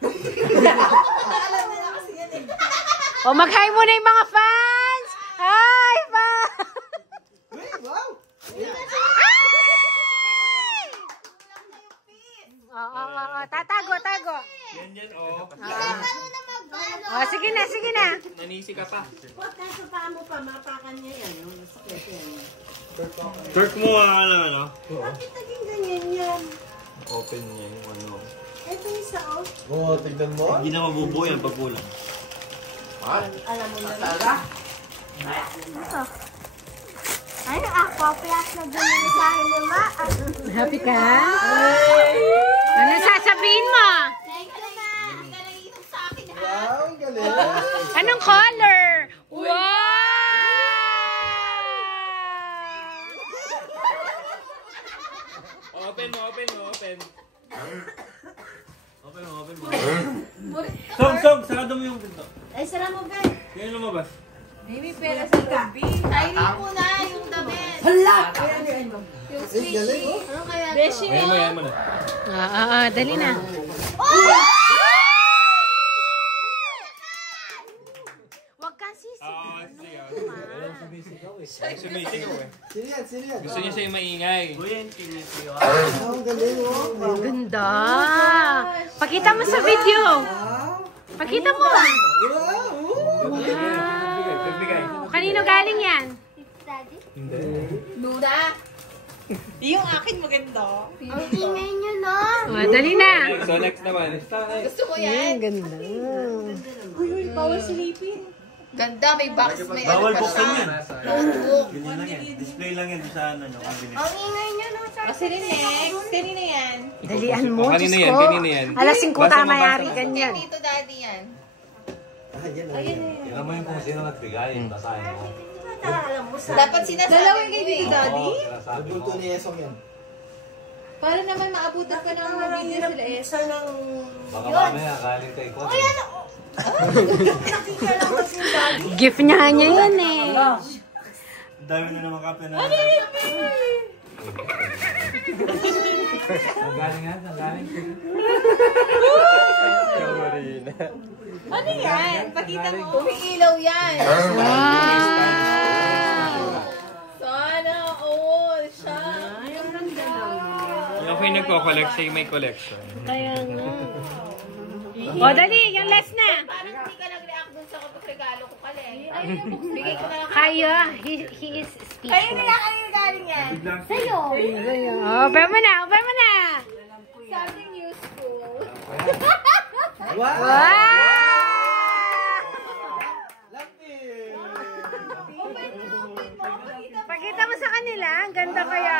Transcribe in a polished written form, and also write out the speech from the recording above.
Alam nila kasi yan eh. O, mag-hi muna yung mga fans! Hi, fans! Hey, wow! Oo. Tatago. Yan, oh. Sige na. Nanisi ka pa. Huwag ka sa paa mo pa, mapakan niya yan. Masakit yan. Turk mo ano? Bakit naging ganyan yan? Open niya yung ano. Ito isa oh. Oo, tignan mo. Hindi na mabubuo yan pag kulang. Alam mo na rin. Ay, ako plus na ganyan sa akin lima. Happy ka? Ano sasabihin mo? Thank you, ma. Hindi ka naiinom sa akin, ha? Wow, ang galing. Anong color? Wow! Open mo. Song, sarado mo yung pinto. Ay, sara mo, Ben. Yan lumabas. Baby, pera sa gabi. Ay, hindi po na yung damit. Hala! Ayan mo. Yung Eh, galing, oh. Ano kaya to? Beshi Yan mo na. Dali na. Huwag kang Sumisigaw eh. Sino yan? Gusto niya sa'yo maingay. Ah, ang galing, oh. Ganda. Pakita mo sa video. Pakita mo. Wow! Wow. Kanino galing yan? Daddy? Duda. Yung akin maganda. Ang ingay nyo, no? Dali na. So next naman. Gusto ko yan. Ganda. Uy, bawal silipin. Ganda, may box, may Bawal ano pa buksan siya. yan. Notebook. Ganyan lang yan. Display lang yan sa ano, cabinet. Ang ingay nyo, no? Kasi next, kanina yan. Dalian mo, Kanina Diyos yan, ko. kanina yan. Alas 5 Basta tama mabasa yari mo. ganyan. Dito, daddy yan. Ah, yan, oh. Tingnan mo yung kung sino nagbigay, basahin mo. Alam mo sa dapat sinasabi dalawang kay dito, daddy. Oo, sinasabi mo. Nabulto ni Esong yan. Para naman maabutan ko ng mabili sila eh. Isa ng... Baka mamaya galing kay Kwan. Nakika lang kasi yung daddy. Gift niya yan eh. Dami na naman kape na. Ang galing yan, ang galing. Ano yan? Pakita mo. Umiilaw yan. Wow. Sana all siya. Yung ako'y nagko-collect sa'yo may collection. Kaya nga. O, dali. Yung last na. Parang hindi ka nag-react dun sa kapag regalo ko pala eh. Bigay ko na lang. Kaya. He is Kayo speechless. nila, kayo galing yan. Sa'yo. Open mo na. Something useful. Wow! Wow! Lucky! Pakita mo sa kanila. Ang ganda kaya.